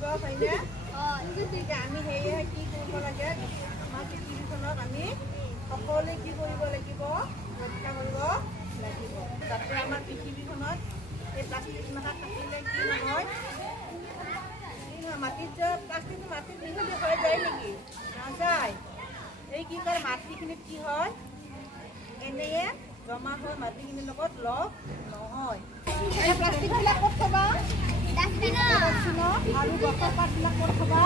দিব হয়নে আমি সেয়েহে কি কৰিব লাগে আমাৰ পৃথিৱীখনত আমি সকলোৱে কি কৰিব লাগিব ৰক্ষা কৰিব লাগিব যাতে আমাৰ পৃথিৱীখনত এই প্লাষ্টিক মাথা থাকিলে কি নহয় মাটিত যে প্লাষ্টিকটো মাটিত মিহলি হৈ যায় নেকি নাযায় এই কি কৰে মাটিখিনিত কি হয় এনেয়ে জমা হৈ মাটিখিনিৰ লগত লগ নহয় এই প্লাষ্টিকবিলাক ক'ত থবা আৰু গছৰ পাতবিলাক ক'ত থবা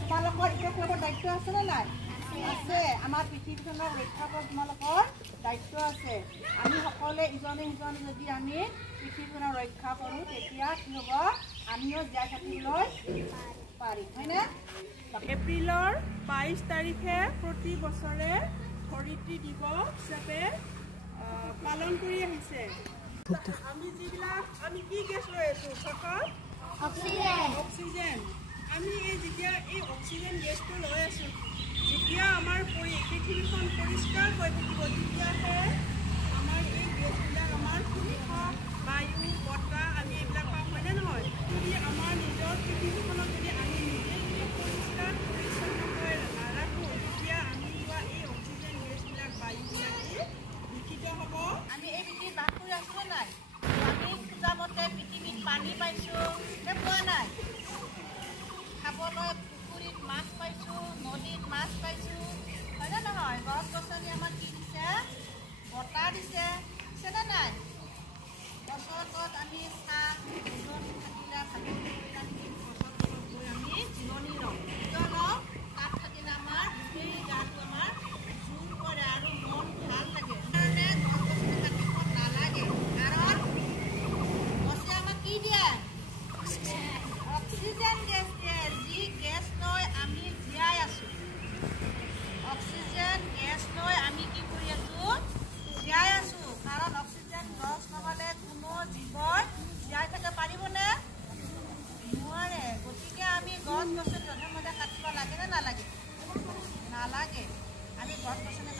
তোমালোকৰ এতিয়া তোমালোকৰ দায়িত্ব আছেনে নাই আছে আমাৰ পৃথিৱীখনক ৰক্ষা কৰা তোমালোকৰ দায়িত্ব আছে আমি সকলোৱে ইজনে সিজনে যদি আমি পৃথিৱীখনক ৰক্ষা কৰোঁ তেতিয়া কি হ'ব আমিও জীয়াই থাকিবলৈ পাৰিম হয়নে এপ্ৰিলৰ 22 তাৰিখে প্ৰতি বছৰে ধৰিত্ৰী দিৱস হিচাপে পালন কৰি আহিছে আমি যিবিলাক আমি কি গেছ লৈ আছোঁ সকাল অক্সিজেন আমি যেতিয়া এই অক্সিজেন গেছটো লৈ আছোঁ যেতিয়া আমাৰ পৃথিৱীখন পৰিষ্কাৰ হৈ থাকিব তেতিয়াহে আমাৰ এই গেছবিলাক আমাৰ শুদ্ধ বায়ু বতাহ আমি এইবিলাক পাম হয়নে নহয় যদি আমাৰ নিজৰ পৃথিৱীখনত যদি আমি নিজে পৰিষ্কাৰ পৰিচ্ছন্নকৈ নাৰাখোঁ তেতিয়া আমি লোৱা এই অক্সিজেন গেছবিলাক বায়ুবিলাক দূষিত হ'ব আমি এই পৃথিৱীত বাস কৰি আছোঁ নাই আমি খোজামতে পৃথিৱীত পানী পাইছোঁ নে পোৱা নাই খাবলৈ পুখুৰীত মাছ পাইছোঁ নদীত মাছ পাইছোঁ হয়নে নহয় গছ গছনি আমাক কি দিছে বতাহ দিছে দিছেনে নাই গছৰ তলত আমি চাহ থাকিলে গছৰ তলত গৈ আমি জিৰণি লওঁ কিয়নো তাত থাকিলে আমাৰ গোটেই গাটো আমাৰ জোৰ কৰে আৰু মন ভাল লাগে সেইকাৰণে গছ গছনি কাটিব নালাগে কাৰণ গছে আমাক কি দিয়ে অক্সিজেন গেছ দিয়ে যি গেছ লৈ আমি জীয়াই আছোঁ অক্সিজেন গেছ লৈ আমি কি কৰি আছোঁ জীয়াই আছোঁ কাৰণ অক্সিজেন গছ নহ'লে কোনো জীৱই জীয়াই থাকিব পাৰিবনে নোৱাৰে গতিকে আমি গছ গছনি যধে মধে কাটিব লাগে নে নালাগে নালাগে আমি গছ গছনি